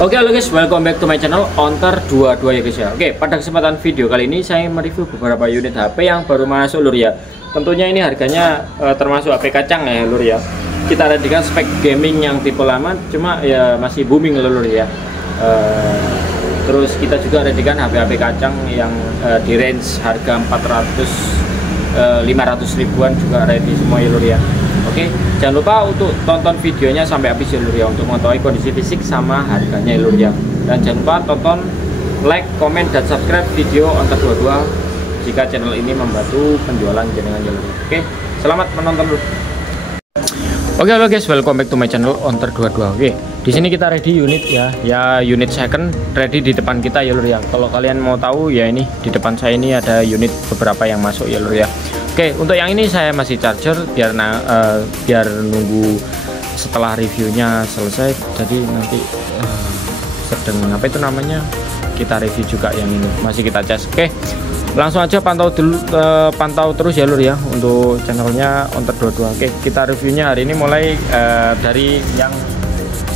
Oke halo guys, welcome back to my channel Onter 22 ya guys ya. Oke, pada kesempatan video kali ini saya mereview beberapa unit HP yang baru masuk lur ya. Tentunya ini harganya termasuk HP kacang ya lur ya. Kita readikan spek gaming yang tipe lama, cuma ya masih booming lur ya. Terus kita juga readikan HP-HP kacang yang di range harga 500 ribuan juga ready semua ya lur ya. Oke, jangan lupa untuk tonton videonya sampai habis ya lur ya, untuk mengetahui kondisi fisik sama harganya ya lur ya. Dan jangan lupa tonton, like, komen, dan subscribe video Onter 22 jika channel ini membantu penjualan jenengan ya lur. Oke, selamat menonton lur. Oke halo guys, welcome back to my channel Onter 22. Oke, di sini kita ready unit ya unit second ready di depan kita ya lur ya. Kalau kalian mau tahu ya, ini di depan saya ini ada unit beberapa yang masuk ya lur ya. Oke, untuk yang ini saya masih charger biar nunggu setelah reviewnya selesai. Jadi nanti sedang apa itu namanya, kita review juga yang ini, masih kita cas. Oke, langsung aja pantau terus ya lur ya untuk channelnya Onter 22. Oke, kita reviewnya hari ini mulai dari yang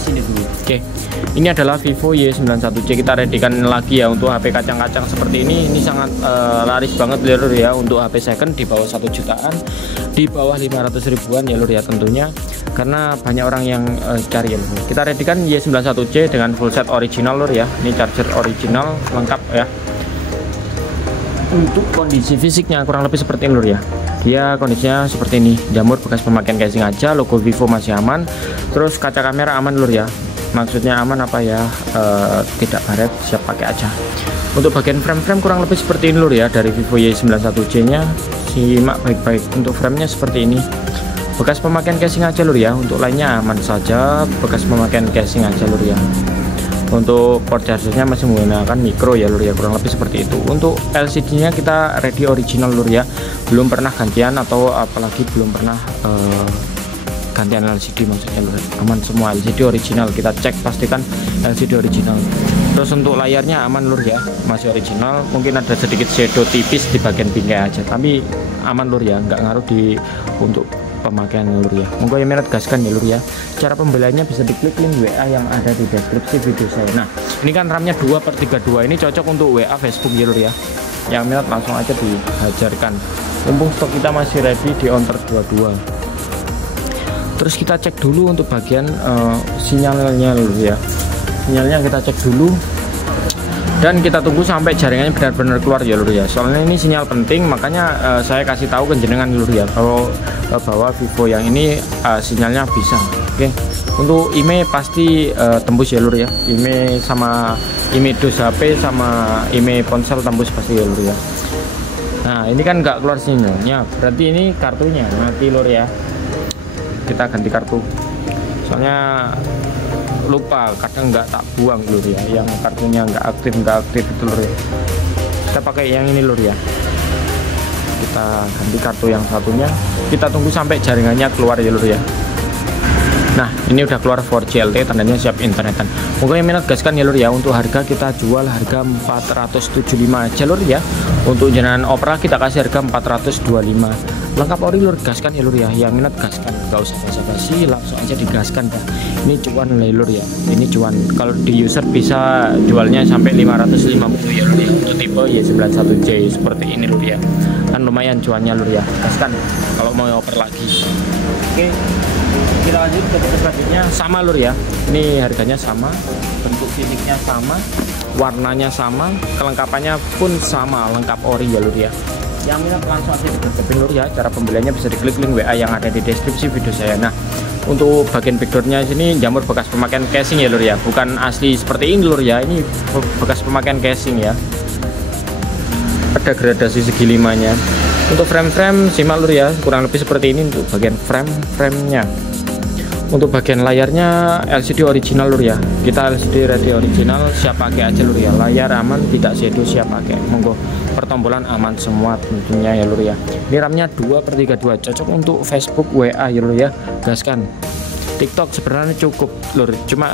sini dulu. Oke, ini adalah Vivo Y91C. Kita readikan lagi ya untuk HP kacang-kacang seperti ini. Ini sangat laris banget ya lur ya, untuk HP second di bawah 1 jutaan, di bawah 500 ribuan ya lur ya tentunya, karena banyak orang yang cari ya lur. Kita readikan Y91C dengan full set original lur ya. Ini charger original lengkap ya. Untuk kondisi fisiknya kurang lebih seperti ini lur ya. Dia kondisinya seperti ini, jamur bekas pemakaian casing aja, logo Vivo masih aman, terus kaca kamera aman lur ya. Maksudnya aman apa ya, tidak baret, siap pakai aja. Untuk bagian frame kurang lebih seperti ini lur ya, dari Vivo Y91C nya. Simak baik-baik, untuk framenya seperti ini, bekas pemakaian casing aja lur ya. Untuk lainnya aman saja, bekas pemakaian casing aja lur ya. Untuk port chargernya masih menggunakan micro ya lur ya, kurang lebih seperti itu. Untuk LCD nya kita ready original lur ya, belum pernah gantian atau apalagi belum pernah gantian LCD, maksudnya lur. Aman semua, LCD original, kita cek pastikan LCD original. Terus untuk layarnya aman lur ya, masih original. Mungkin ada sedikit shadow tipis di bagian bingkai aja, tapi aman lur ya, nggak ngaruh untuk pemakaian lur ya. Monggo yang minat gaskan ya lur ya. Cara pembeliannya bisa diklik link WA yang ada di deskripsi video saya. Nah, ini kan RAM-nya 2/32, ini cocok untuk WA Facebook ya lur ya. Yang minat langsung aja dihajarkan. Mumpung stok kita masih ready di Onter 22. Terus kita cek dulu untuk bagian sinyalnya lur ya. Sinyalnya kita cek dulu, dan kita tunggu sampai jaringannya benar-benar keluar ya lur ya. Soalnya ini sinyal penting, makanya saya kasih tahu ke jenengan lur ya, kalau bahwa Vivo yang ini sinyalnya bisa. Oke, untuk IMEI pasti tembus ya lur ya. IMEI sama IMEI dos HP sama IMEI ponsel tembus pasti ya lur ya. Nah, ini kan nggak keluar sinyalnya, berarti ini kartunya mati lur ya. Kita ganti kartu, soalnya lupa, kadang nggak tak buang lur ya, yang kartunya nggak aktif itu lur ya. Kita pakai yang ini lur ya, kita ganti kartu yang satunya, kita tunggu sampai jaringannya keluar ya lur ya. Nah, ini udah keluar 4G LTE, tandanya siap internetan. Mungkin yang minat gaskan ya lur ya. Untuk harga kita jual harga 475 aja lur ya. Untuk jenengan Opera kita kasih harga 425. Lengkap ori lur, gaskan ya lur ya. Yang minat gaskan, gak usah basa-basi, langsung aja digaskan Pak. Ini cuan lur ya. Ini cuan. Kalau di user bisa jualnya sampai 550 ya lur ya. Untuk tipe Y91C seperti ini lur ya. Kan lumayan cuannya lur ya. Gaskan kalau mau oper lagi. Oke, kita lanjut ke selanjutnya. Sama lur ya, ini harganya sama, bentuk fisiknya sama, warnanya sama, kelengkapannya pun sama, lengkap ori ya lur ya. Yang minat langsung aja dikerjain lur ya. Cara pembeliannya bisa diklik link WA yang ada di deskripsi video saya. Nah, untuk bagian backdoornya sini jamur bekas pemakaian casing ya lur ya, bukan asli seperti ini lur ya. Ini bekas pemakaian casing ya, ada gradasi segi limanya. Untuk frame simak lur ya, kurang lebih seperti ini untuk bagian framenya. Untuk bagian layarnya LCD original lur ya. Kita LCD ready original, siap pakai aja lur ya. Layar aman, tidak shadow, siap pakai. Monggo, pertombolan aman semua tentunya ya lur ya. Ini RAM-nya 2/32, cocok untuk Facebook, WA ya lur ya. Gaskan. TikTok sebenarnya cukup lur, cuma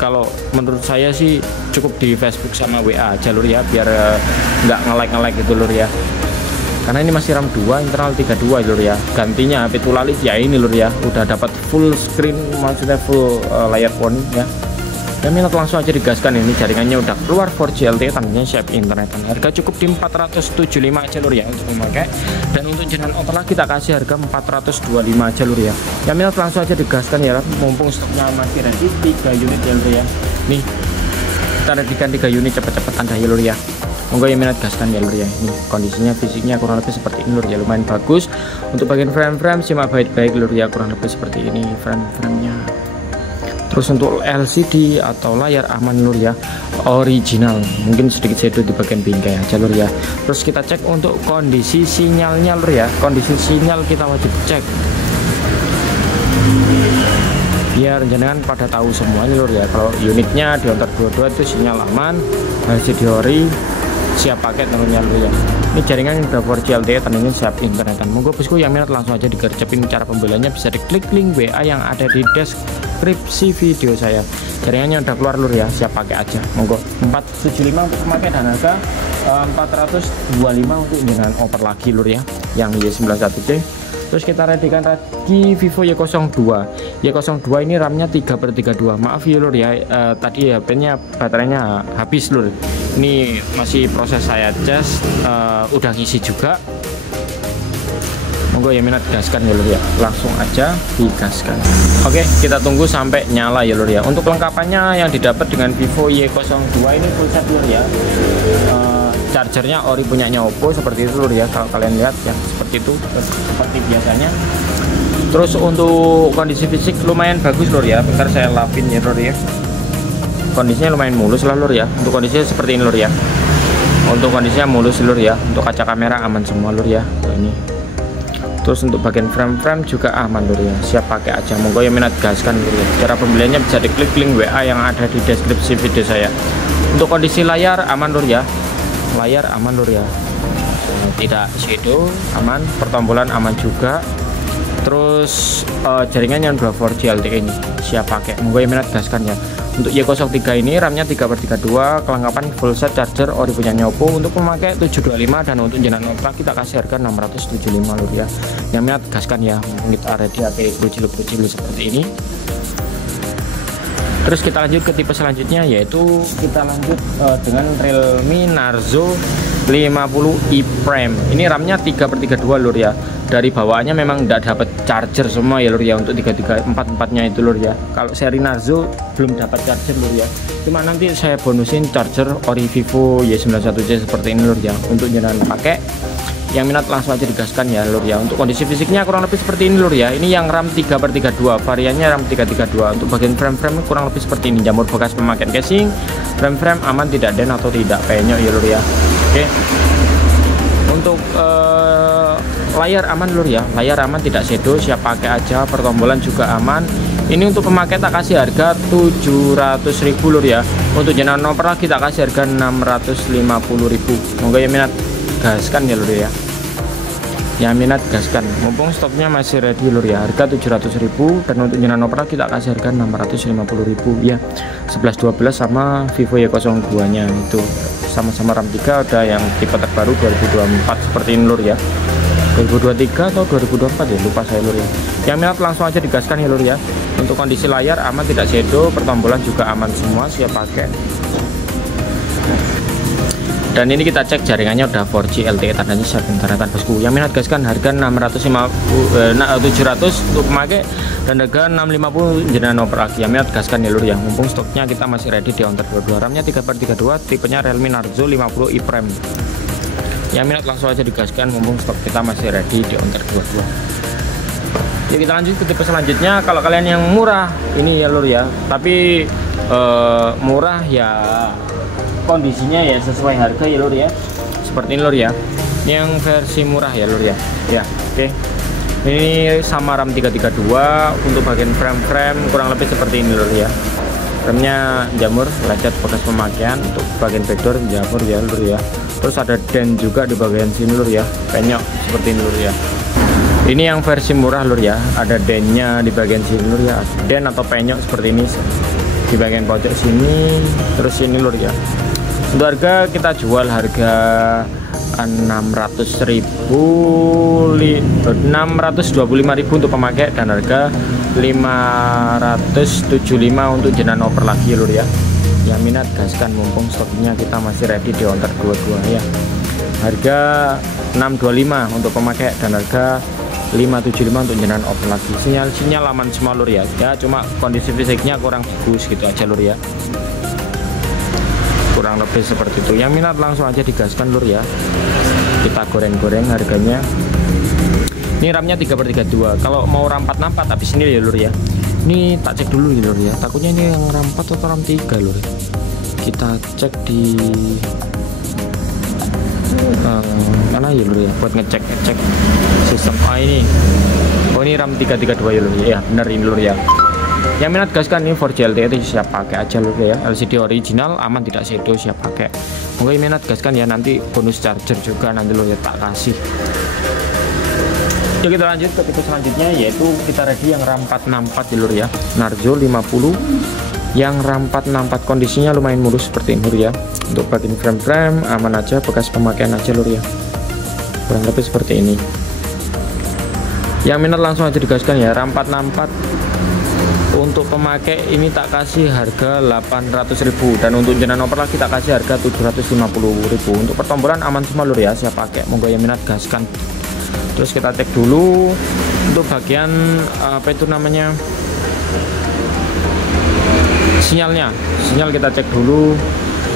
kalau menurut saya sih cukup di Facebook sama WA aja lur ya, biar nggak nge-like gitu lur ya. karena ini masih RAM 2 internal 32 lur ya. Gantinya HP Tulalit ya ini lur ya, udah dapat full screen, maksudnya full layar poni ya. Ya minat langsung aja digaskan, ini jaringannya udah keluar 4G LTE, tandanya siap internetan. Harga cukup di 475 aja lur ya untuk memakai. Dan untuk jaringan overlay kita kasih harga 425 aja lur ya. Ya minat langsung aja digaskan ya, mumpung stoknya masih ready 3 unit ya lur ya. Nih kita readykan 3 unit cepet-cepetan dah ya lur ya. Monggo ya minat gaskan ya lur ya. Ini kondisinya fisiknya kurang lebih seperti ini lur ya, lumayan bagus. Untuk bagian frame-frame simak baik-baik lur ya, kurang lebih seperti ini frame-framenya. Terus untuk LCD atau layar aman lur ya, original, mungkin sedikit shadow di bagian bingkai aja lur ya. Terus kita cek untuk kondisi sinyalnya lur ya, kondisi sinyal kita wajib cek biar jenengan pada tahu semuanya lur ya. Kalau unitnya di Hontar 22 itu sinyal aman, LCD ori, siap paket tentunya lur ya. Ini jaringan udah 4G LTE, tandanya siap internetan. Monggo bosku yang minat langsung aja digercepin. Cara pembeliannya bisa diklik link WA yang ada di deskripsi video saya. Jaringannya udah keluar lur ya, siap pakai aja. Monggo 475 untuk pemakai dan harga 425 untuk jenengan oper lagi lur ya, yang Y91C. Terus kita readykan lagi Vivo Y02. Y02 ini RAM-nya 3/32. Maaf ya lur ya, tadi HP-nya baterainya habis lur. Ini masih proses saya cas, udah ngisi juga. Monggo ya minat gaskan ya lur ya, langsung aja digaskan. Oke, kita tunggu sampai nyala ya lur ya. Untuk kelengkapannya yang didapat dengan Vivo Y02 ini full set lur ya. Chargernya ori punyanya Oppo seperti itu lur ya, kalau kalian lihat ya seperti itu, seperti biasanya. Terus untuk kondisi fisik lumayan bagus lur ya, bentar saya lapin ya lur ya. Kondisinya lumayan mulus lah lur ya, untuk kondisinya seperti ini lur ya. Untuk kondisinya mulus lur ya, untuk kaca kamera aman semua lur ya. Ini terus untuk bagian frame-frame juga aman lur ya, siap pakai aja. Monggo yang minat gaskan lur ya. Cara pembeliannya bisa diklik link WA yang ada di deskripsi video saya. Untuk kondisi layar aman lur ya, layar aman lur ya, tidak shadow, aman, pertombolan aman juga. Terus jaringannya udah 4G LTE ini, siap pakai. Monggo yang minat gaskan ya. Untuk Y03 ini RAM-nya 3/32, kelengkapan full set, charger ori punyanya Oppo. Untuk pemakai 725 dan untuk jenengan Oppo kita kasih harga 675 lur ya. Yang minat gaskan ya, kita ready pakai krucil seperti ini. Terus kita lanjut ke tipe selanjutnya, yaitu kita lanjut dengan Realme Narzo 50 e-Prime. Ini RAM-nya 3/32 lur ya. Dari bawaannya memang tidak dapat charger semua ya lur ya, untuk 3344-nya itu lur ya. Kalau seri Narzo belum dapat charger lur ya. Cuma nanti saya bonusin charger ori Vivo Y91C seperti ini lur ya, untuk jenengan pakai. Yang minat langsung aja digaskan ya lur ya. Untuk kondisi fisiknya kurang lebih seperti ini lur ya. Ini yang RAM 3/32, variannya RAM 332. Untuk bagian frame-frame kurang lebih seperti ini, jamur bekas pemakaian casing, frame-frame aman, tidak den atau tidak penyok ya lur ya. Oke. Untuk layar aman lur ya, layar aman, tidak shadow, siap pakai aja. Pertombolan juga aman. Ini untuk pemakai tak kasih harga 700.000 lur ya. Untuk jenengan oper lagi tak kasih harga 650.000. Monggo ya minat gaskan ya lur ya. Yang minat gaskan, mumpung stoknya masih ready lur ya. Harga 700.000 dan untuk jenengan oper lagi tak kasih harga 650.000 ya. 1112 sama Vivo Y02 nya itu sama-sama RAM 3, ada yang tipe terbaru 2024 seperti ini lur ya. 2023 atau 2024 ya, lupa saya lur ya. Yang minat langsung aja digaskan ya lur ya. Untuk kondisi layar aman, tidak shadow, pertombolan juga aman semua, siap pakai. Dan ini kita cek jaringannya udah 4G LTE, tandanya siap internetan bosku. Yang minat gaskan harga 700 untuk pemakai dan harga 650 jenengan oper lagi. Yang minat gaskan ya lur ya, mumpung stoknya kita masih ready di Hontar 22. RAM-nya 3/32, tipenya Realme Narzo 50 e-Prime. Yang minat langsung aja digaskan, mumpung stok kita masih ready di Hontar 22. Ya kita lanjut ke tipe selanjutnya. Kalau kalian yang murah ini ya lur ya, tapi murah ya kondisinya ya sesuai harga ya lur ya, seperti ini lur ya. Ini yang versi murah ya lur ya. Ya oke. Ini sama RAM 332. Untuk bagian frame kurang lebih seperti ini lur ya. Remnya jamur, lecet bekas pemakaian. Untuk bagian backdoor jamur ya lur ya. Terus ada den juga di bagian sini lur ya, penyok seperti ini lur ya. Ini yang versi murah lur ya, ada dennya di bagian sini lur ya, den atau penyok seperti ini di bagian pojok sini. Terus sini lur ya. Untuk harga kita jual harga 625.000 untuk pemakai dan harga 575 untuk jenengan oper lagi lur ya. Yang minat gaskan, mumpung stoknya kita masih ready di counter 22 ya. Harga 625 untuk pemakai dan harga 575 untuk jenengan open lagi. Sinyal aman semua lur ya. Ya cuma kondisi fisiknya kurang bagus gitu aja lur ya. Kurang lebih seperti itu. Yang minat langsung aja digaskan lur ya. Kita goreng-goreng harganya. Ini RAM-nya 3/32. Kalau mau RAM 464 habis ini ya lur ya. Ini tak cek dulu ya lur ya. Takutnya ini yang RAM 4 atau RAM 3 lur. Kita cek di mana ya lur ya, buat ngecek sistem. Ini oh ini RAM 332 ya lur ya. Bener ini lur ya. Yang minat gaskan ini 4G LTE itu siap pakai aja lur ya. LCD original, aman tidak shadow, siap pakai. Monggo yang minat gaskan ya, nanti bonus charger juga nanti lur ya tak kasih. Yuk kita lanjut ke tipe selanjutnya, yaitu kita ready yang RAM 464 ya lur ya. Narzo 50 yang RAM 464, kondisinya lumayan mulus seperti ini lur ya. Untuk bagian frame aman aja, bekas pemakaian aja lur ya. Kurang lebih seperti ini. Yang minat langsung aja digaskan ya. RAM 464 untuk pemakai ini tak kasih harga 800.000, dan untuk jenengan oper lagi tak kasih harga 750.000. Untuk pertombolan aman semua lur ya, siap pakai. Monggo yang minat gaskan. Terus kita cek dulu untuk bagian apa itu namanya, sinyal kita cek dulu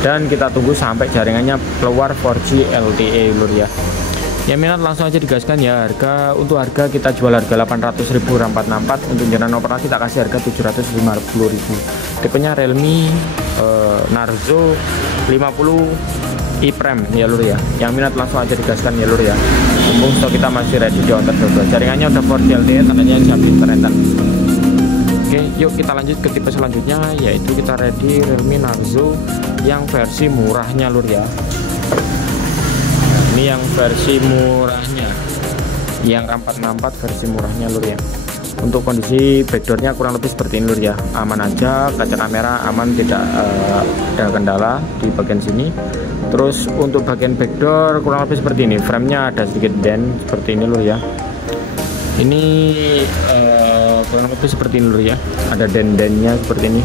dan kita tunggu sampai jaringannya keluar 4G LTE lur ya. Yang minat langsung aja digaskan ya. Untuk harga kita jual harga 800.000 RAM 464, untuk jenengan operasi tak kasih harga 750.000. Tipenya Realme Narzo 50 iPrime ya lur ya. Yang minat langsung aja digaskan ya lur ya. Mumpung stok kita masih ready di counter 22. Jaringannya udah 4G LTE, tandanya siap internetan. Oke, yuk kita lanjut ke tipe selanjutnya, yaitu kita ready Realme Narzo yang versi murahnya lur ya. Ini yang versi murahnya, yang RAM 464 versi murahnya lur ya. Untuk kondisi backdoornya kurang lebih seperti ini lur ya. Aman aja, kaca kamera aman, tidak ada kendala di bagian sini. Terus untuk bagian backdoor kurang lebih seperti ini. Framenya ada sedikit dent seperti ini lur ya. Ini kurang lebih seperti ini lur ya. Ada dent-dentnya seperti ini.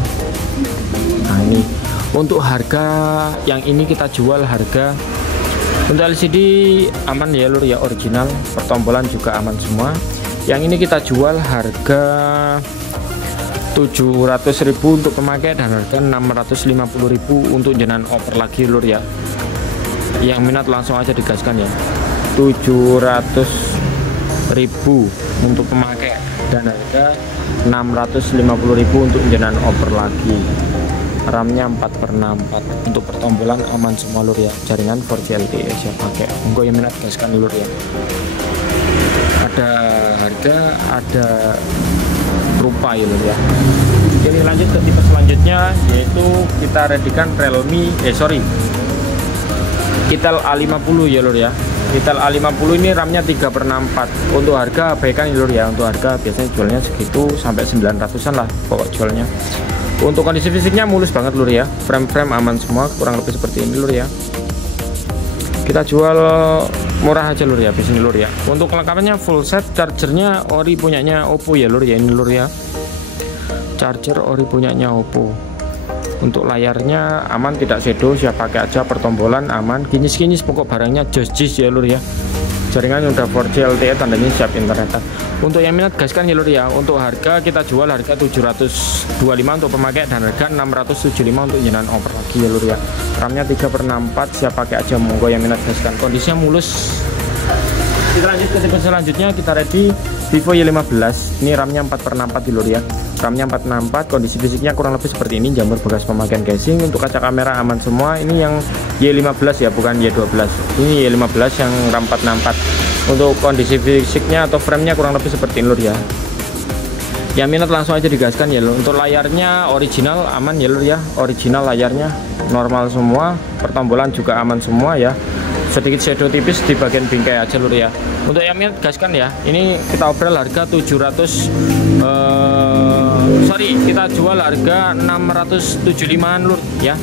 Nah ini untuk harga yang ini kita jual harga, untuk LCD aman ya lur ya, original, pertombolan juga aman semua. Yang ini kita jual harga 700.000 untuk pemakai dan harga 650.000 untuk jenengan oper lagi lur ya. Yang minat langsung aja digaskan ya. 700.000 untuk pemakai dan harga 650.000 untuk jenengan oper lagi. RAM-nya 4/64, untuk pertombolan aman semua lur ya. Jaringan 4G LTE siap pakai. Monggo yang minat gaskan lur ya. Ada harga, ada rupa ya lur ya. Oke, lanjut ke tipe selanjutnya, yaitu kita readykan Realme Kitel A50 ya lur ya. Kitel A50 ini RAM-nya 3/64. Untuk harga abaikan ya lur ya. Untuk harga biasanya jualnya segitu sampai 900-an lah pokok jualnya. Untuk kondisi fisiknya mulus banget lur ya. Frame aman semua, kurang lebih seperti ini lur ya. Kita jual murah aja lur ya, di sini lur ya. Untuk kelengkapannya full set, chargernya ori punyanya Oppo ya lur ya, ini lur ya. Charger ori punyanya Oppo. Untuk layarnya aman, tidak shadow, siap pakai aja, pertombolan aman, kinyis pokok barangnya jos ya lur ya. Jaringan udah 4G LTE, tandanya siap internetan. Untuk yang minat gaskan ya lur ya. Untuk harga kita jual harga 725 untuk pemakai dan harga 675 untuk jenengan oper lagi ya lur ya. RAM-nya 3/64, siap pakai aja, monggo yang minat gaskan. Kondisinya mulus. Kita lanjut ke tipe selanjutnya, kita ready Vivo Y15. Ini RAM-nya 4/64 ya lur ya. RAM-nya 464, kondisi fisiknya kurang lebih seperti ini, jamur bekas pemakaian casing. Untuk kaca kamera aman semua. Ini yang Y15 ya, bukan Y12. Ini Y15 yang RAM 464. Untuk kondisi fisiknya atau framenya kurang lebih seperti ini lur ya. Yang minat langsung aja digaskan ya lur. Untuk layarnya original aman ya lur ya. Original layarnya normal semua, pertombolan juga aman semua ya. Sedikit shadow tipis di bagian bingkai aja lur ya. Untuk yang minat gaskan ya, ini kita obrol harga 700 kita jual harga 675-an lur ya.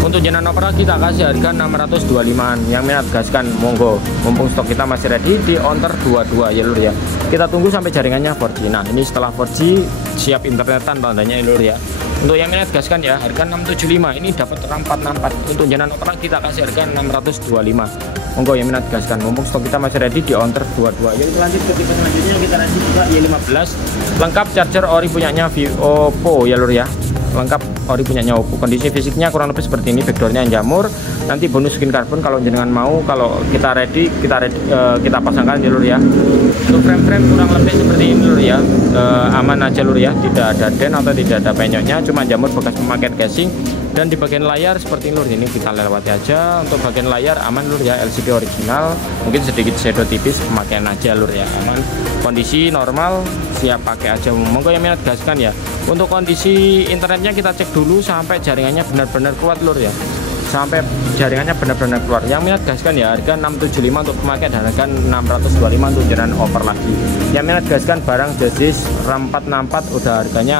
Untuk jenengan opera kita kasih harga 625-an. Yang minat gaskan monggo, mumpung stok kita masih ready di Onter 22 ya lur ya. Kita tunggu sampai jaringannya 4G. Nah ini setelah 4G siap internetan tandanya ya lur ya. Untuk yang minat gaskan ya harga 675, ini dapat RAM 464. Untuk jenengan opera kita kasih harga 625. Monggo yang minat gaskan, mumpung stok kita masih ready di Onter 22. Yuk kita lanjut ke tipe selanjutnya, kita ready juga Y15 lengkap charger ori punyanya Oppo ya lur ya. Lengkap ori punyanya Oppo. Kondisi fisiknya kurang lebih seperti ini, backdoornya jamur. Nanti bonus skin karbon kalau jenengan mau, kalau kita ready kita pasangkan ya lur ya. Untuk frame kurang lebih seperti ini lur ya. Aman aja lur ya, tidak ada dent atau tidak ada penyoknya, cuma jamur bekas pemakaian casing. Dan di bagian layar seperti ini lur, ini kita lewati aja. Untuk bagian layar aman lur ya, LCD original, mungkin sedikit shadow tipis, pemakaian aja lur ya, aman. Kondisi normal, siap pakai aja. Monggo yang minat gaskan ya. Untuk kondisi internetnya kita cek dulu sampai jaringannya benar-benar kuat lur ya, sampai jaringannya benar-benar keluar. Yang minat gaskan ya harga 675 untuk pemakai dan harga 625 untuk jaringan over lagi. Yang minat gaskan barang Jazis RAM 464 udah harganya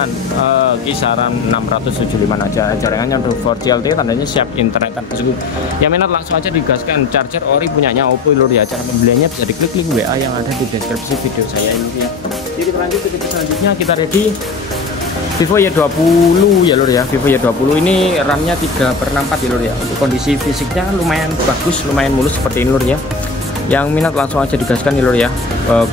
kisaran 675 aja. Jaringannya untuk 4G LTE tandanya siap internetan tersebut. Yang minat langsung aja digaskan charger ori punyanya Oppo lur ya. Cara pembeliannya bisa diklik link WA yang ada di deskripsi video saya ini ya. Jadi kita lanjut ke tipe selanjutnya, kita ready Vivo Y20 ya lur ya. Vivo Y20 ini RAM-nya 3/4 ya lur ya. Untuk kondisi fisiknya lumayan bagus, lumayan mulus seperti ini lur ya. Yang minat langsung aja digaskan ya lur ya.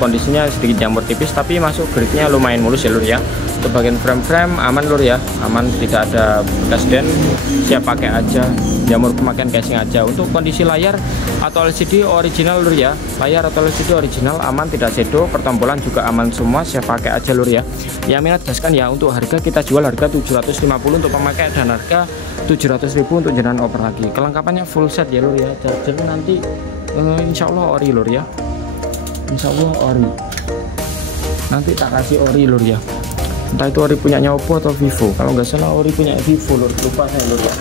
Kondisinya sedikit jamur tipis tapi masuk gripnya lumayan mulus ya lur ya. Untuk bagian frame aman lur ya, aman, tidak ada bekas dent, siap pakai aja. Jamur pemakaian casing aja. Untuk kondisi layar atau LCD original lur ya, layar atau LCD original aman, tidak shadow, pertombolan juga aman semua, siap pakai aja lur ya. Yang minat gaskan ya. Untuk harga kita jual harga 750 untuk pemakai dan harga 700.000 untuk jenengan oper lagi. Kelengkapannya full set ya lur ya. Charger nanti insya Allah ori lur ya, insya Allah ori, nanti tak kasih ori lur ya. Entah itu ori punyanya Oppo atau Vivo. Kalau nggak salah ori punya Vivo lur, lupa saya lur ya.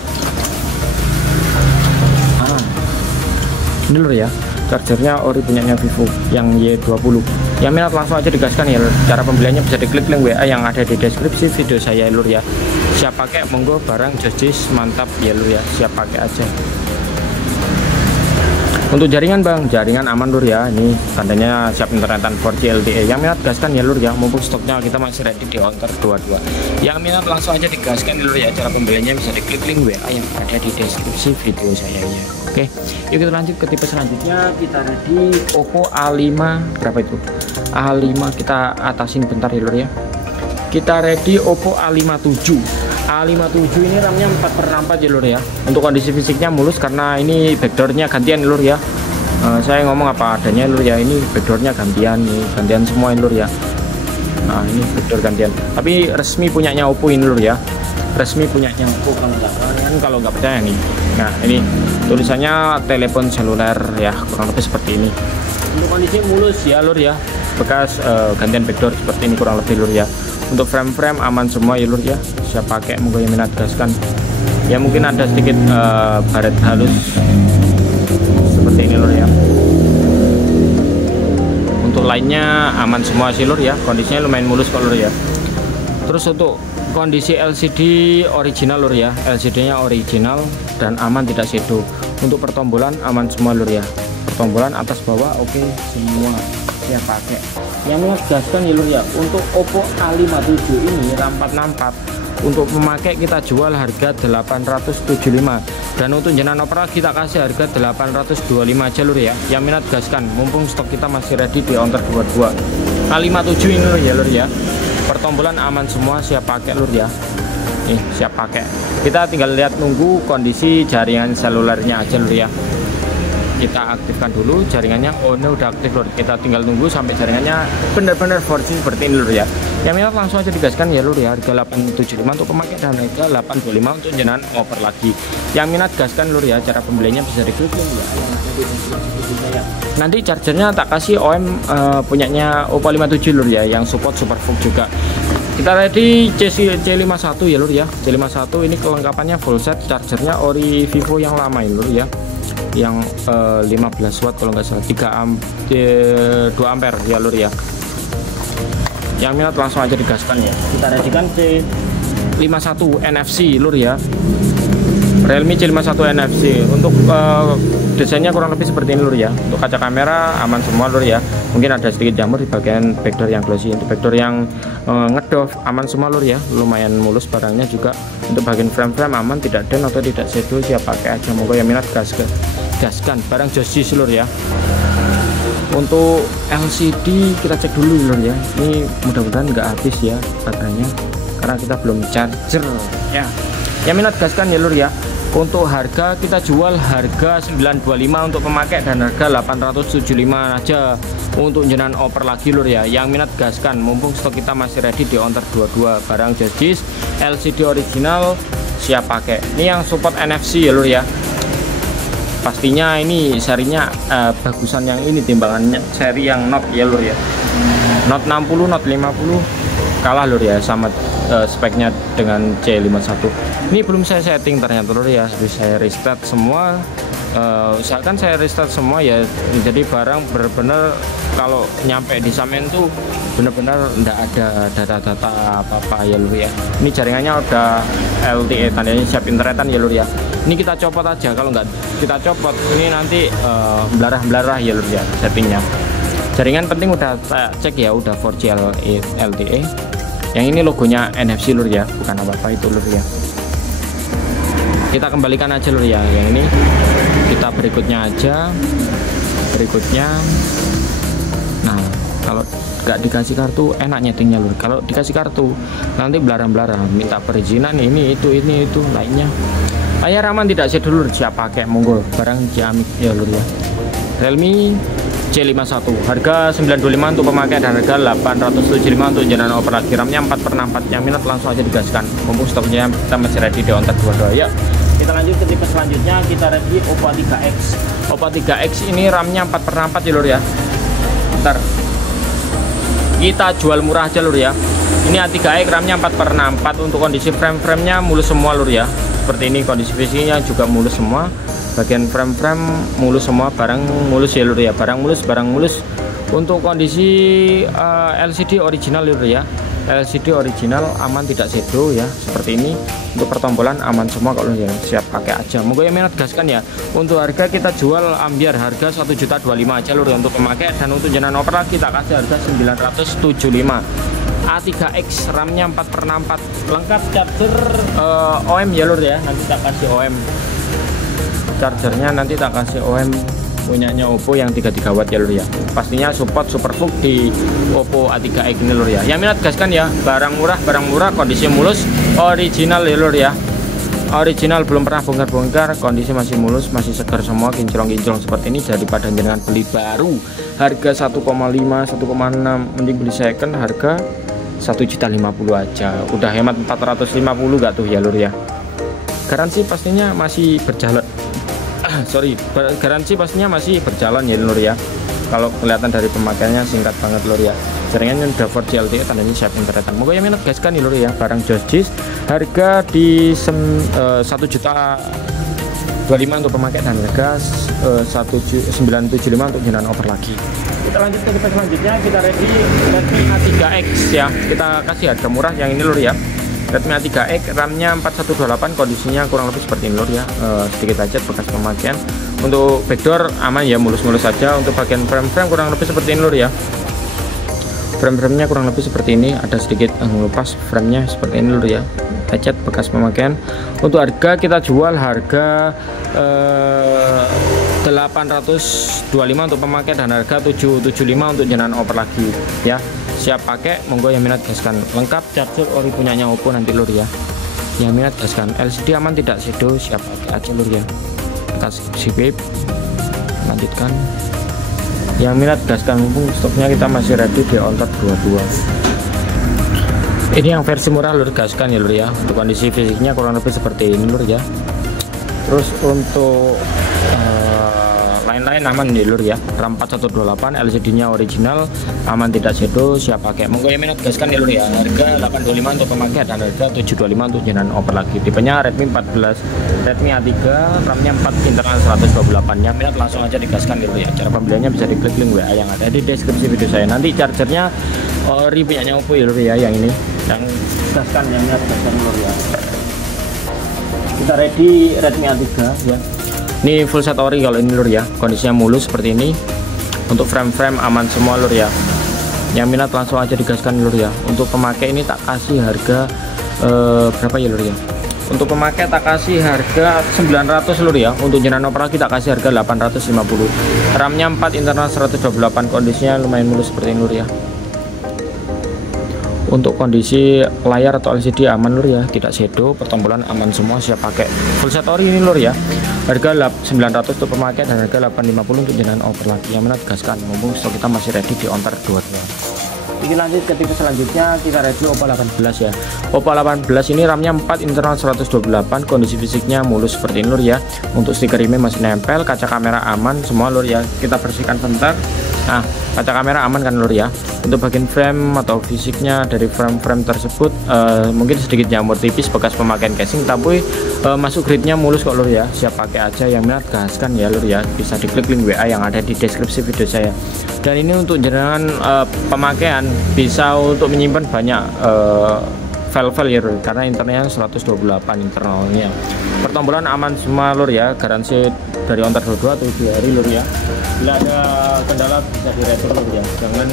Ini lur ya, chargernya ori punyanya Vivo yang Y20. Yang minat langsung aja digaskan ya lur. Cara pembeliannya bisa diklik link WA yang ada di deskripsi video saya lur ya. Siap pakai monggo, barang Jazis mantap ya lur ya, siap pakai aja. Untuk jaringan bang, jaringan aman lur ya, ini tandanya siap internetan 4G LTE. Yang minat gaskan ya lur ya, mumpung stoknya kita masih ready di Onter 22. Yang minat langsung aja digaskan ya lur ya. Cara pembeliannya bisa diklik link WA yang ada di deskripsi video saya ya. Oke, yuk kita lanjut ke tipe selanjutnya. Kita ready Oppo A5 berapa itu? A5 kita atasin bentar ya lur ya. Kita ready Oppo A57. A57 ini RAM-nya 4/4 ya lur ya. Untuk kondisi fisiknya mulus karena ini backdoornya gantian lur ya. Saya ngomong apa adanya lur ya, ini backdoornya gantian nih, gantian semua lur ya. Nah ini backdoor gantian, tapi resmi punyanya Oppo ini lur ya, resmi punyanya Oppo. Kalau nggak percaya nih, nah ini tulisannya telepon seluler ya, kurang lebih seperti ini. Untuk kondisi mulus ya lur ya, bekas gantian backdoor seperti ini kurang lebih lur ya. Untuk frame aman semua ya lur ya, siap pakai, monggo yang minat gaskan. Ya mungkin ada sedikit baret halus seperti ini lur ya. Untuk lainnya aman semua sih lur ya, kondisinya lumayan mulus kok lur ya. Terus untuk kondisi LCD original lur ya, LCD nya original dan aman, tidak shadow. Untuk pertombolan aman semua lur ya, pertombolan atas bawah oke semua, siap pakai. Yang minat gaskan ya lur ya. Untuk Oppo A57 ini RAM 464 untuk memakai kita jual harga 875, dan untuk jenengan opera kita kasih harga 825 aja lur ya. Yang minat gaskan, mumpung stok kita masih ready di Onter 22. A57 ini lur ya lur ya, pertombolan aman semua, siap pakai lur ya. Nih siap pakai, kita tinggal lihat nunggu kondisi jaringan selulernya aja lur ya. Kita aktifkan dulu jaringannya. Oh ini udah aktif lur, kita tinggal tunggu sampai jaringannya benar-benar 4G seperti ini lur ya. Yang minat langsung aja digaskan ya lur ya, harga 875 untuk pemakai dan harga 825 untuk jenengan oper lagi. Yang minat gaskan lur ya, cara pembeliannya bisa diklik ya. Nanti chargernya tak kasih OM punyanya Oppo 57 lur ya, yang support SuperVOOC juga. Kita ready C51 ya lur ya. C51 ini kelengkapannya full set, chargernya ori Vivo yang lama ya lur ya, yang 15 watt kalau nggak salah, 2 ampere ya lur ya. Yang minat langsung aja digaskan ya. Kita readykan C51 NFC lur ya. Realme C51 NFC. Untuk desainnya kurang lebih seperti ini lur ya. Untuk kaca kamera aman semua lur ya. Mungkin ada sedikit jamur di bagian backdoor yang glossy. Untuk backdoor yang ngedove aman semua lur ya, lumayan mulus barangnya juga. Untuk bagian frame aman, tidak dent atau tidak shadow, siap pakai aja. Monggo yang minat gaskan barang Josis lur ya. Untuk LCD kita cek dulu lur ya. Ini mudah-mudahan nggak habis ya baterainya, karena kita belum charger ya. Yang minat gaskan ya lur ya. Untuk harga kita jual harga 925 untuk pemakai dan harga 875 aja untuk jenengan oper lagi lur ya. Yang minat gaskan, mumpung stok kita masih ready di onter 22 barang Josis LCD original siap pakai. Ini yang support NFC ya lur ya. Pastinya ini serinya bagusan yang ini, timbangannya seri yang Note ya lur ya. Note 60, Note 50 kalah lur ya sama speknya dengan C51. Ini belum saya setting ternyata lur ya. Jadi saya restart semua, usahakan saya restart semua ya. Jadi barang benar-benar kalau nyampe di Samen tuh benar-benar enggak ada data-data apa-apa ya lur ya. Ini jaringannya udah LTE, tandanya siap internetan ya lur ya. Ini kita copot aja, kalau nggak kita copot ini nanti belarah-belarah ya lur ya settingnya. Jaringan penting udah saya cek ya, udah 4G LTE. Yang ini logonya NFC lur ya, bukan apa-apa itu lur ya. Kita kembalikan aja lur ya. Yang ini kita berikutnya aja, berikutnya. Nah, kalau nggak dikasih kartu enak nyetingnya lur. Kalau dikasih kartu nanti belarang-belarang, minta perizinan ini itu lainnya. Layar aman tidak sih dulu, siap pakai, monggo barang Ciamik ya lur ya. Realme C51 harga 925 untuk pemakai dan harga 875 untuk jenengan oper lagi. RAM-nya 4/4, yang minat langsung aja digaskan, mumpung stoknya kita masih ready di ontar 22 ya. Kita lanjut ke tipe selanjutnya, kita ready Oppo A3X. Oppo A3X ini RAM-nya 4/4 ya lur ya. Ntar kita jual murah aja lur ya. Ini A3X RAM-nya 4/4, untuk kondisi frame-nya mulus semua lur ya. Seperti ini kondisi fisiknya juga mulus semua. Bagian frame mulus semua, barang mulus ya lur ya, barang mulus. Untuk kondisi LCD original lur ya, LCD original aman tidak shadow ya, seperti ini. Untuk pertombolan aman semua kalau ya, siap pakai aja. Monggo yang minat gaskan ya. Untuk harga kita jual ambiar harga 1.025 aja lur ya untuk pemakai, dan untuk jenengan oper kita kasih harga 975. A3X RAM-nya 4/4, lengkap charger OM ya lur ya. Nanti tak kasih OM chargernya, nanti tak kasih OM punyanya Oppo yang 33 watt ya lur ya. Pastinya support Superbook di Oppo A3X ini lur ya. Yang minat gaskan ya, barang murah, kondisi mulus, original ya lur ya. Original, belum pernah bongkar-bongkar, kondisi masih mulus, masih segar semua, kinclong-kinclong seperti ini. Daripada jangan beli baru harga 1,5, 1,6, mending beli second harga 1.050 aja. Udah hemat 450 gak tuh ya lur ya. Garansi pastinya masih berjalan. Garansi pastinya masih berjalan ya lur ya. Kalau kelihatan dari pemakaiannya singkat banget lur ya. Jaringannya udah 4G LTE, tandanya siap internetan. Moga yang minat gaskan nih lur ya. Barang Josis harga di 1.975 untuk pemakai dan harga 1.975 untuk jenengan oper lagi. Kita lanjut ke tipe selanjutnya, kita ready Redmi A3X ya. Kita kasih harga murah yang ini lur ya. Redmi A3X RAM-nya 4128, kondisinya kurang lebih seperti ini lur ya. Sedikit aja bekas pemakaian. Untuk backdoor aman ya, mulus-mulus saja. Untuk bagian frame kurang lebih seperti ini lur ya. Frame-nya kurang lebih seperti ini, ada sedikit ngelupas frame-nya seperti ini lur ya. Lecet bekas pemakaian. Untuk harga kita jual harga 825 untuk pemakai dan harga 775 untuk jenengan oper lagi ya. Siap pakai, monggo yang minat gaskan. Lengkap charger ori punyanya Oppo nanti lur ya. Yang minat gaskan. LCD aman tidak shadow, siap pakai aja lur ya. Kita skip, lanjutkan. Yang minat gaskan, mumpung stoknya kita masih ready di ontar 22. Ini yang versi murah lur, gaskan ya lur ya. Untuk kondisi fisiknya kurang lebih seperti ini lur ya. Terus untuk lain-lain aman nih lur ya. RAM 4128, LCD nya original, aman tidak shadow, siap pakai. Monggo yang minat gaskan ya lur ya. Harga 825 untuk pemakai dan harga 725 untuk jenengan oper lagi. Tipenya Redmi 14, Redmi A3, RAM-nya 4, internal 128. Yang minat langsung aja digaskan ya lur ya. Cara pembeliannya bisa diklik link WA yang ada di deskripsi video saya. Nanti chargernya ori punyanya Oppo ya lur ya, yang ini. Yang gaskan, yang minat gaskan lur ya. Kita ready Redmi A3 ya. Ini full set ori kalau ini lur ya, kondisinya mulus seperti ini. Untuk frame-frame aman semua lur ya. Yang minat langsung aja digaskan lur ya. Untuk pemakai ini tak kasih harga berapa ya lur ya. Untuk pemakai tak kasih harga 900 lur ya. Untuk jenengan operasi tak kasih harga 850. RAM-nya 4, internal 128, kondisinya lumayan mulus seperti ini lur ya. Untuk kondisi layar atau LCD aman lur ya, tidak shadow, pertombolan aman semua, siap pakai. Full set ori ini lur ya. Harga 900 untuk pemakai dan harga 850 untuk jenengan over lagi. Yang mana gaskan, mumpung stok kita masih ready di ontar 2. Ini lanjut ke tipe selanjutnya, kita review Oppo 18 ya. Oppo 18 ini RAM-nya 4, internal 128, kondisi fisiknya mulus seperti ini lur ya. Untuk stiker IMEI masih nempel, kaca kamera aman semua lur ya. Kita bersihkan bentar. Nah, kaca kamera aman kan lur ya. Untuk bagian frame atau fisiknya dari frame-frame tersebut mungkin sedikit jamur tipis bekas pemakaian casing, tapi masuk gridnya mulus kok lur ya. Siap pakai aja, yang minat gaskan ya lur ya. Bisa diklik link WA yang ada di deskripsi video saya. Dan ini untuk jenengan pemakaian bisa untuk menyimpan banyak file-file ya lur, karena internalnya 128 internalnya. Pertombolan aman semua lur ya, garansi dari ontar 22 atau 2 hari lur ya. Bila ada kendala bisa diretur lur ya. Jangan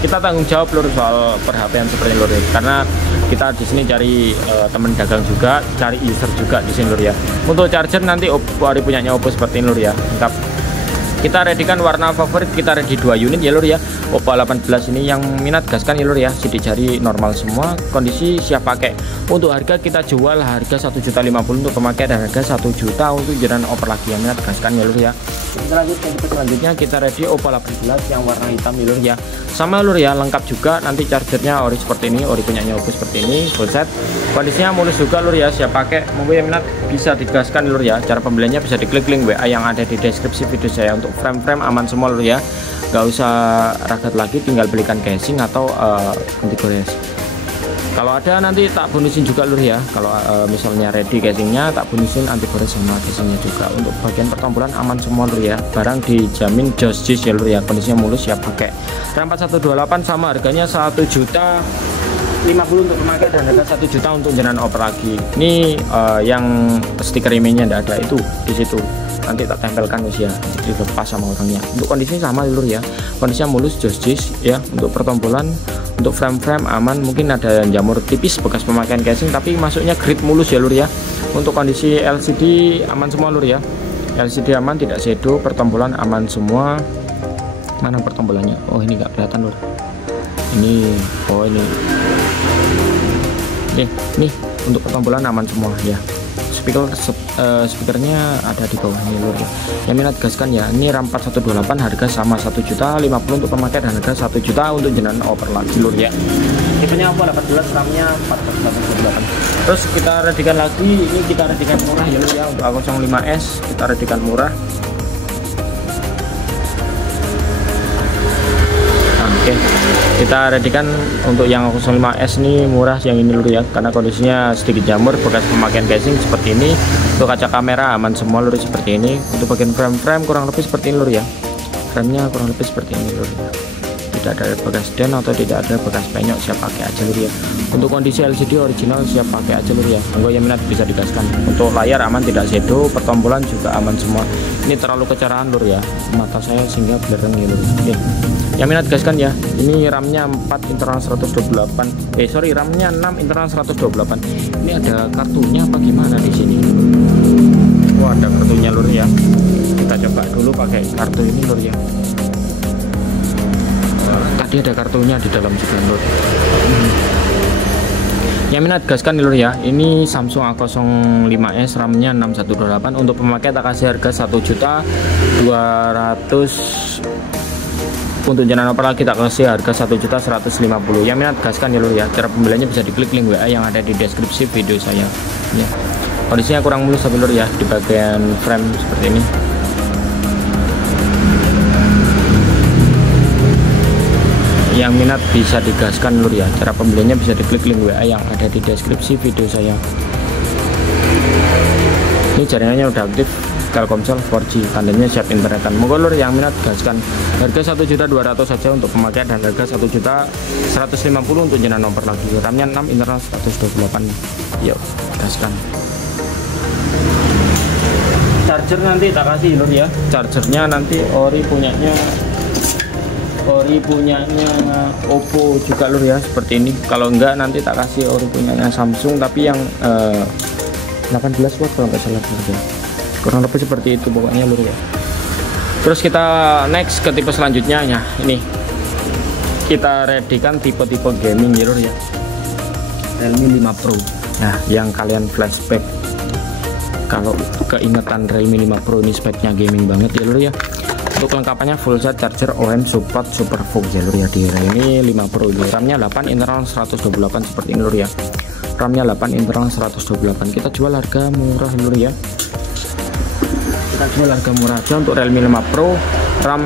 kita tanggung jawab lur soal per-HP-an seperti lur ya. Karena kita di sini cari teman dagang juga, cari user juga di sini lur ya. Untuk charger nanti Oppo punyanya Oppo seperti ini lur ya. Lengkap. Kita readykan warna favorit, kita ready 2 unit ya lur ya. Oppo 18 ini yang minat gaskan ya lur ya. Sidik jari normal semua, kondisi siap pakai. Untuk harga kita jual harga 1.050.000 untuk pemakai dan harga 1 juta untuk jalan oper lagi. Yang minat gaskan ya lur ya. Kita lanjut ke tipe selanjutnya, kita ready Oppo 18 yang warna hitam ya lur ya. Sama lur ya, lengkap juga. Nanti chargernya ori seperti ini, ori punyanya Oppo seperti ini, full set. Kondisinya mulus juga lur ya, siap pakai. Monggo yang minat bisa digaskan lur ya. Cara pembeliannya bisa diklik link WA yang ada di deskripsi video saya. Untuk frame-frame aman semua lur ya, nggak usah ragat lagi, tinggal belikan casing atau ganti gores. Kalau ada nanti tak bonusin juga lur ya. Kalau misalnya ready casingnya, tak bonusin anti gores sama casingnya juga. Untuk bagian pertombolan aman semua lur ya, barang dijamin jos ya lur ya, kondisinya mulus siap pakai. RAM 4128 sama harganya 1.050.000 untuk pemakai dan harga 1 juta untuk jenengan oper lagi. Ini yang stiker IMEI-nya tidak ada itu di situ. Nanti tak tempelkan ya, dilepas sama orangnya. Untuk kondisinya sama lur ya, kondisinya mulus jos ya. Untuk pertombolan, untuk frame-frame aman, mungkin ada jamur tipis bekas pemakaian casing, tapi masuknya grid mulus ya lur ya. Untuk kondisi LCD aman semua lur ya, LCD aman, tidak shadow, pertombolan aman semua. Mana pertombolannya? Oh ini nggak kelihatan lur. Ini, oh ini. Nih untuk pertombolan aman semua ya. Speakernya ada di bawahnya lur ya. Yang minat gaskan ya, ini RAM 4128 harga sama 1.050.000 untuk pemakai dan harga 1 juta untuk jenengan oper lagi lur ya. Tipenya Oppo 18, RAM-nya 4128. Terus kita readykan lagi, ini kita readykan murah ya lur ya. Untuk A05s kita readykan murah. Oke, kita readykan untuk yang 05s ini murah yang ini lur ya, karena kondisinya sedikit jamur bekas pemakaian casing seperti ini. Untuk kaca kamera aman semua lur seperti ini. Untuk bagian frame kurang lebih seperti ini lur ya, framenya kurang lebih seperti ini lur ya. Tidak ada bekas den atau tidak ada bekas penyok, siap pakai aja lur ya. Untuk kondisi LCD original siap pakai aja lur ya. Monggo yang minat bisa digaskan. Untuk layar aman, tidak shadow, pertombolan juga aman semua. Ini terlalu kecerahan lur ya, mata saya sehingga belereng ya lur. Oke. Yang minat gaskan ya. Ini RAM-nya 4, internal 128. RAM-nya 6, internal 128. Ini ada kartunya apa gimana di sini? Oh, ada kartunya lur ya. Kita coba dulu pakai kartu ini lur ya. Tadi ada kartunya di dalam juga lur. Yang minat gaskan lur ya. Ini Samsung A05s, RAM-nya 6128. Untuk pemakai tak kasih harga 1.200.000. Untuk jenengan oper lagi tak kasih harga 1.150.000. Yang minat gaskan ya lur ya. Cara pembeliannya bisa diklik link WA yang ada di deskripsi video saya ya. Kondisinya kurang mulus tapi lur ya, di bagian frame seperti ini. Yang minat bisa digaskan lur ya. Cara pembeliannya bisa diklik link WA yang ada di deskripsi video saya. Ini jaringannya udah aktif, Telkomsel 4G, tandemnya siap internetan. Monggo lur yang minat gaskan. Harga 1.200.000 saja untuk pemakaian dan harga 1.150.000 untuk jenengan nomor lagi. RAM-nya 6, internal 128. Yuk, gaskan. charger nanti tak kasih lur ya. Chargernya nanti ori punyanya Oppo juga lur ya, seperti ini. Kalau enggak nanti tak kasih ori punyanya Samsung, tapi yang 18 watt kalau nggak salah lur ya. Kurang lebih seperti itu pokoknya lur ya. Terus kita next ke tipe selanjutnya ya. Ini kita readykan tipe-tipe gaming ya lur ya. Realme 5 Pro. Nah, yang kalian flashback kalau keingetan Realme 5 Pro ini speknya gaming banget ya lur ya. Untuk kelengkapannya full set, charger, OEM support super Fox ya lur ya di Realme 5 Pro ini. RAM-nya 8, internal 128 seperti ini lur ya. RAM-nya 8, internal 128. Kita jual harga murah lur ya. Kita jual harga murah aja untuk Realme 5 Pro RAM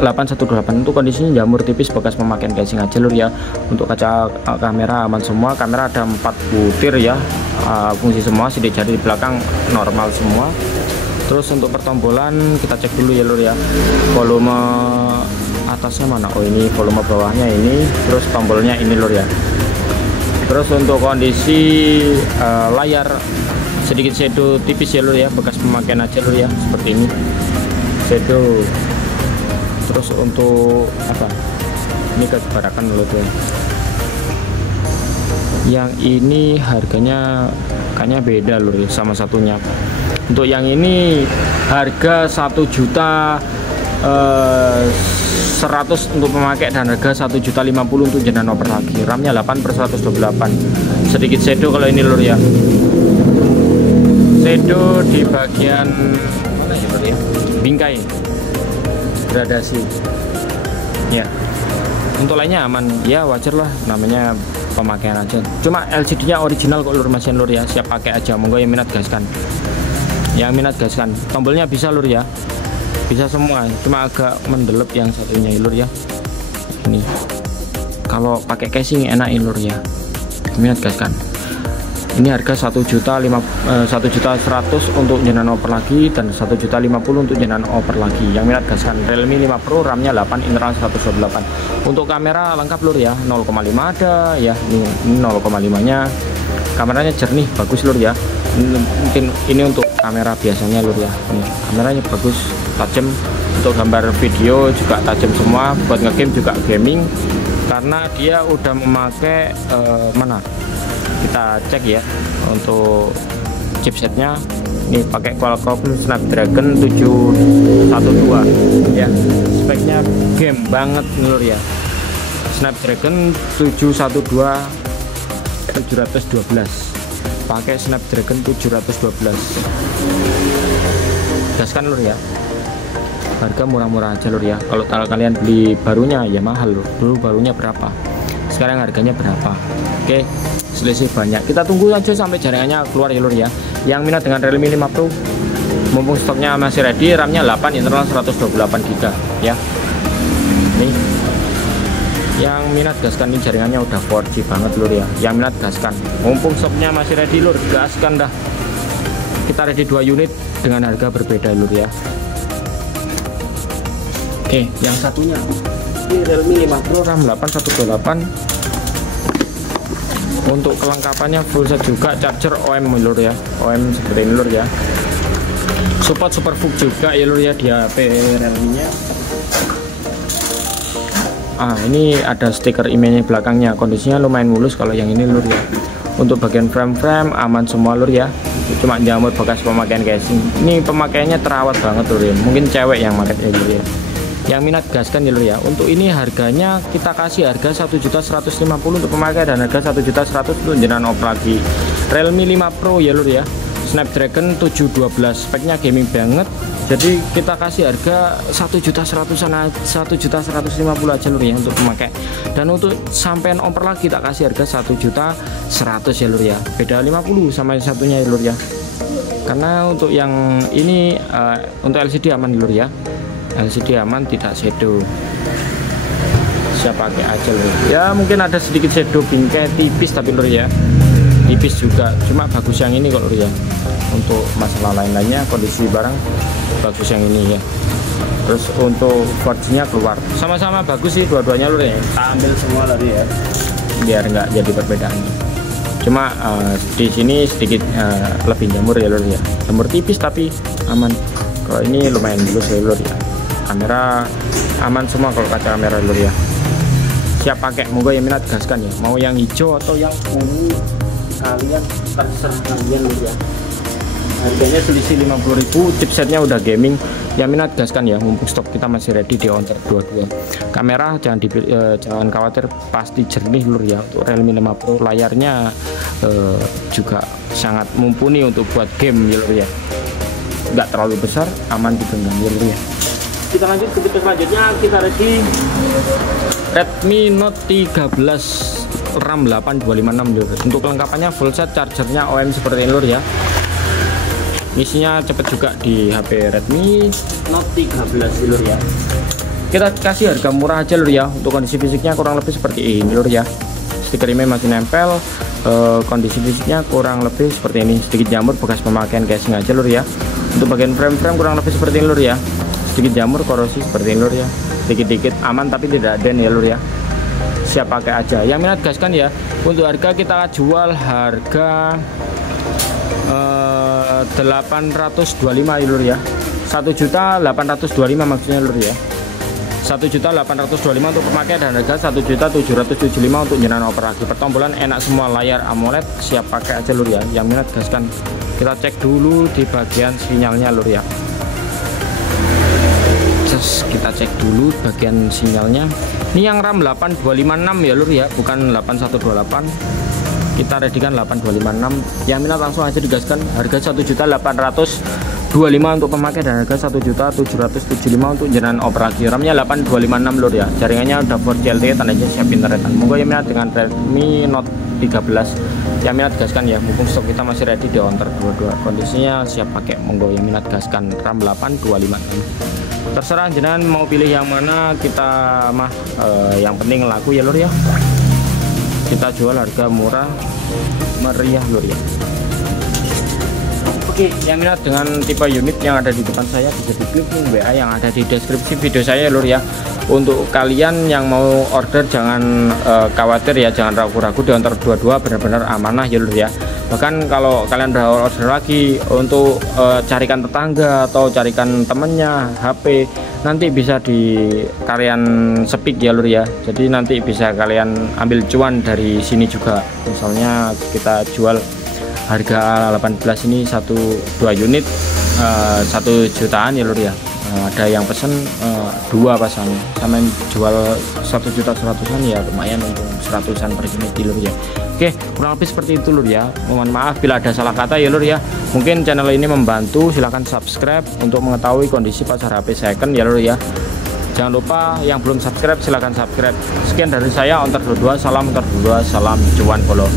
818. Untuk kondisinya jamur tipis bekas pemakaian casing aja lur ya. Untuk kaca kamera aman semua, kamera ada 4 butir ya, fungsi semua, sidik jari di belakang normal semua. Terus untuk pertombolan kita cek dulu ya lur ya, volume atasnya mana, oh ini volume bawahnya ini, terus tombolnya ini lur ya. Terus untuk kondisi layar sedikit shadow tipis ya lur ya, bekas pemakaian aja lur ya, seperti ini shadow. Terus untuk apa, ini kebarakan lur ya. Yang ini harganya kayaknya beda lur ya sama satunya. Untuk yang ini harga 1.100.000 untuk pemakai dan harga 1.050.000 untuk jenah oper lagi. RAM-nya 8/128. Sedikit shadow kalau ini lur ya. Shadow di bagian mana ya lur ya? Bingkai. Gradasi. Ya. Untuk lainnya aman. Ya wajar lah, namanya pemakaian aja. Cuma LCD-nya original kok lur, mesin lur ya. Siap pakai aja. Monggo yang minat gaskan. Yang minat gaskan. Tombolnya bisa lur ya, bisa semua, cuma agak mendelep yang satunya lur ya. Ini kalau pakai casing enak lur ya, minat gaskan. Ini harga 1.100.000 untuk jenah oper lagi dan 1.050.000 untuk jenah oper lagi. Yang minat gaskan. Realme 5 Pro, RAM-nya 8, internal 128. Untuk kamera lengkap lur ya, 0,5 ada ya, ini 0,5-nya. Kameranya jernih, bagus lur ya. Mungkin ini untuk kamera biasanya lur ya. Ini kameranya bagus, tajam. Untuk gambar video juga tajam semua. Buat ngegame juga gaming, karena dia udah memakai mana? Kita cek ya. Untuk chipsetnya ini pakai Qualcomm Snapdragon 712 ya. Speknya game banget lur ya. Snapdragon 712 pakai Snapdragon 712. Gaskan lur ya, harga murah-murah aja lur ya. Kalau kalian beli barunya ya mahal lur. Dulu barunya berapa, sekarang harganya berapa? Oke, selisih banyak. Kita tunggu aja sampai jaringannya keluar ya lur ya. Yang minat dengan Realme 5 Pro, mumpung stoknya masih ready, RAM-nya 8, internal 128 GB ya. Nih, yang minat gaskan, ini jaringannya udah 4G banget lur ya. Yang minat gaskan, mumpung stoknya masih ready lur, gaskan dah. Kita ready 2 unit dengan harga berbeda lur ya. Oke, yang satunya ini Realme 5 Pro RAM 8/128. Untuk kelengkapannya full set juga, charger OEM lur ya, OEM seperti ini lur ya. Support super Fox juga ya lur ya di HP Realme-nya. Ini ada stiker emailnya belakangnya, kondisinya lumayan mulus kalau yang ini lur ya. Untuk bagian frame aman semua lur ya, cuma jamur bekas pemakaian casing. Ini pemakaiannya terawat banget lur ya, mungkin cewek yang pakai lur ya. Yang minat gaskan ya lur ya. Untuk ini harganya kita kasih harga 1.150.000 untuk pemakai dan harga 1.100.000 untuk jenah oper lagi. Realme 5 Pro ya lur ya, Snapdragon 712, speknya gaming banget. Jadi kita kasih harga 1.100.000-an, 1.150.000 aja lur ya untuk pemakai. Dan untuk sampean oper lagi tak kasih harga 1.100.000 ya lur ya. Beda 50 sama yang satunya ya lur ya. Karena untuk yang ini untuk LCD aman lur ya. LCD aman, tidak shadow, siap pakai aja lur ya. Mungkin ada sedikit shadow bingkai tipis tapi lur ya, tipis juga, cuma bagus yang ini kok lur ya. Untuk masalah lain-lainnya kondisi barang bagus yang ini ya. Terus untuk 4G nya keluar sama-sama bagus sih dua-duanya lur ya. Kita ambil semua lur ya, biar nggak jadi perbedaan. Cuma di sini sedikit lebih jamur ya lur ya, jamur tipis tapi aman. Kalau ini lumayan dulu ya lur ya, kamera aman semua kalau kaca kamera lur ya, siap pakai. Moga yang minat gaskan ya, mau yang hijau atau yang ungu kalian terserah kalian lur ya. Harganya selisih 50.000, chipsetnya udah gaming. Yang minat gaskan ya, mumpung stok kita masih ready di Honor 22. Kamera jangan khawatir, pasti jernih lur ya. Untuk Realme 5 Pro layarnya juga sangat mumpuni untuk buat game ya lur ya, nggak terlalu besar, aman digenggam ya lur ya. Kita lanjut ke fitur selanjutnya, kita ready Redmi Note 13 RAM 8256 lur. Untuk kelengkapannya full set, chargernya OEM seperti ini lur ya. Isinya cepet juga di HP Redmi Note 13 lur ya. Kita kasih harga murah aja lur ya. Untuk kondisi fisiknya kurang lebih seperti ini lur ya. Stiker email masih nempel. Kondisi fisiknya kurang lebih seperti ini. Sedikit jamur bekas pemakaian casing aja lur ya. Untuk bagian frame kurang lebih seperti ini lur ya. Sedikit jamur korosi seperti ini lur ya. Dikit-dikit aman tapi tidak den ya lur ya. Siap pakai aja. Yang minat gaskan ya. Untuk harga kita jual harga 825 lur ya, 1.825 maksudnya lur ya, 1.825 untuk pemakai dan harga 1.775 untuk jenengan operasi. Pertombolan enak semua, layar AMOLED, siap pakai aja lur ya. Yang minat gaskan. Kita cek dulu di bagian sinyalnya lur ya. Kita cek dulu bagian sinyalnya. Ini yang RAM 8256 ya lur ya, bukan 8128. Kita readikan 8256. Yang minat langsung aja digaskan. Harga 1.825 untuk pemakai dan harga 1.775 untuk jenengan operasi. RAM-nya 8256 lur ya. Jaringannya udah 4G LTE, tandanya siap internetan. Moga yang minat dengan Redmi Note 13. Yang minat gaskan ya, mumpung stok kita masih ready di Honor 22. Kondisinya siap pakai. Monggo yang minat gaskan, RAM 8256. Terserah jenengan mau pilih yang mana, kita mah yang penting laku ya lur ya. Kita jual harga murah meriah lur ya. Oke, yang minat dengan tipe unit yang ada di depan saya bisa diklik link WA yang ada di deskripsi video saya lur ya. Untuk kalian yang mau order jangan khawatir ya, jangan ragu-ragu, di Honor 22 benar-benar amanah ya lur ya. Bahkan kalau kalian udah order lagi untuk carikan tetangga atau carikan temennya HP, nanti bisa di kalian speak ya lur ya. Jadi nanti bisa kalian ambil cuan dari sini juga. Misalnya kita jual harga 18 ini 2 unit 1 jutaan ya lur ya. Ada yang pesen 2 pasang, sama yang jual 1.100.000-an ya lumayan untuk 100-an per unit lur ya. Oke, kurang lebih seperti itu lur ya. Mohon maaf bila ada salah kata ya lur ya. Mungkin channel ini membantu, silahkan subscribe untuk mengetahui kondisi pasar HP second ya lur ya. Jangan lupa yang belum subscribe silahkan subscribe. Sekian dari saya Honor 22, salam Honor 22, salam cuan polo.